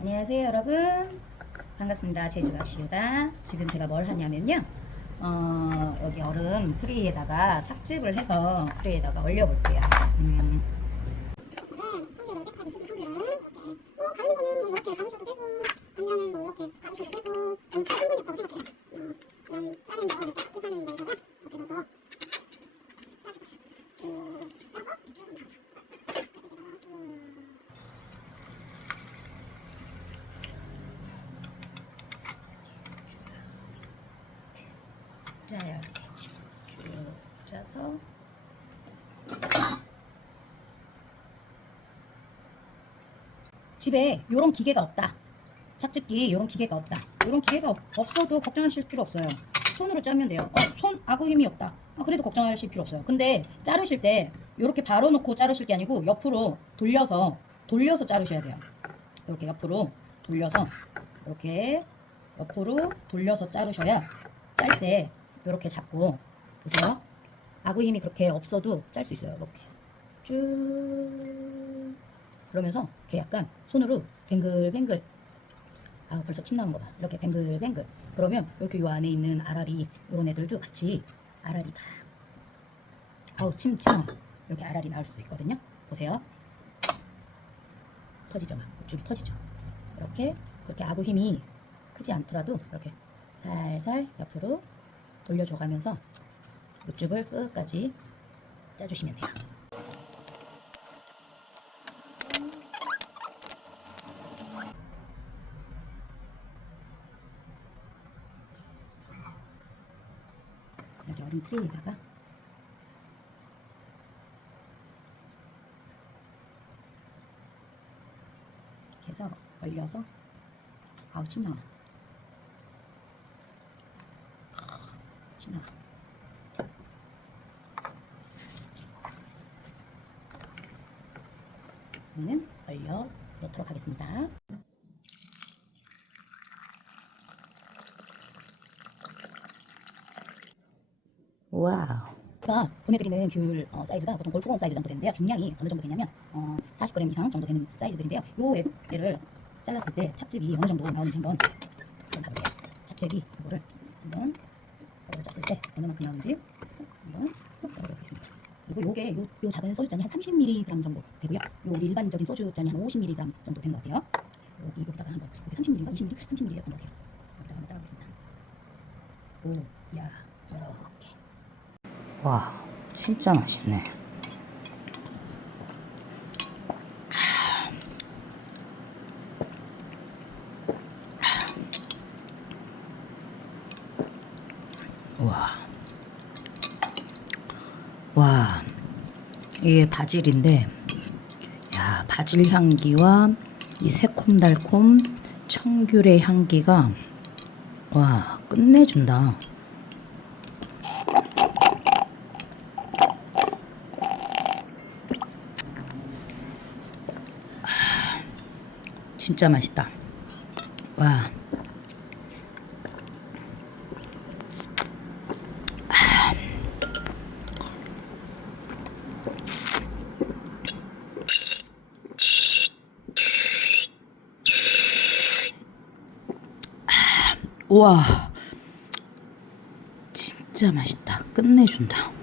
안녕하세요 여러분. 반갑습니다. 제주각시우다. 지금 제가 뭘 하냐면요. 어, 여기 얼음 트레이에다가 착즙을 해서 트레이에다가 올려볼게요. 음, 깨끗하게 씻은 청결을 이렇게 뭐 거는 뭐 가르셔도 되고 단면은 뭐 이렇게 가르셔도 되고 좀 작은 건 예쁘다고 생각해요 어, 그런 자른 거 이렇게 착즙하는 거에다가 이렇게 넣어서 짜줄 거예요 쭉 짜서 이렇게 쭉 나오죠 여기다가 쭉 짜요. 이렇게 쭉 짜서. 집에 요런 기계가 없다. 착즙기 요런 기계가 없다. 요런 기계가 없- 없어도 걱정하실 필요 없어요. 손으로 짜면 돼요. 어, 손 아구 힘이 없다. 아, 그래도 걱정하실 필요 없어요. 근데 자르실 때 요렇게 바로 놓고 자르실 게 아니고 옆으로 돌려서 돌려서 자르셔야 돼요. 이렇게 옆으로 돌려서 이렇게 옆으로 돌려서 자르셔야 짤 때 이렇게 잡고 보세요 아구 힘이 그렇게 없어도 짤 수 있어요 이렇게 쭉 그러면서 이렇게 약간 손으로 뱅글뱅글 아 벌써 침 나온 거 봐. 이렇게 뱅글뱅글. 그러면 이렇게 요 안에 있는 알알이 이런 애들도 같이 알알이 다 아우 침 침. 이렇게 알알이 나올 수 있거든요. 보세요. 터지죠 막 육즙이 터지죠. 이렇게 그렇게 아구 힘이 크지 않더라도 이렇게 살살 옆으로 돌려줘가면서 육즙을 끝까지 짜주시면 돼요. 여기 얼음 트레이에다가 이렇게 해서 얼려서 아우 침 나와 침 나와 그러면 얼려 놓도록 하겠습니다 와우 제가 보내드리는 귤 어, 사이즈가 보통 골프공 사이즈 정도 되는데요. 중량이 어느 정도 되냐면 어, 40g 이상 정도 되는 사이즈들인데요. 요 애, 얘를 잘랐을 때 착즙이 어느 정도 나오는지 한번 한번 봐볼게요. 착즙이 이거를 한번 짰을 때 어느 만큼 나오는지 한번 짜보도록 하겠습니다. 그리고 요게 요, 요 작은 소주잔이 한 30mg 정도 되고요. 요 우리 일반적인 소주잔이 한 50mg 정도 된것 같아요. 여기 여기다가 한번 여기 30mg인가 20mg, 30mg였던 것 같아요. 여기다가 한번 따라보겠습니다. 오, 야, 이렇게. 와, 진짜 맛있네. 와. 와. 이게 바질인데, 야, 바질 향기와 이 새콤달콤 청귤의 향기가, 와, 끝내준다. 진짜 맛있다. 와. 와. 진짜 맛있다. 끝내준다.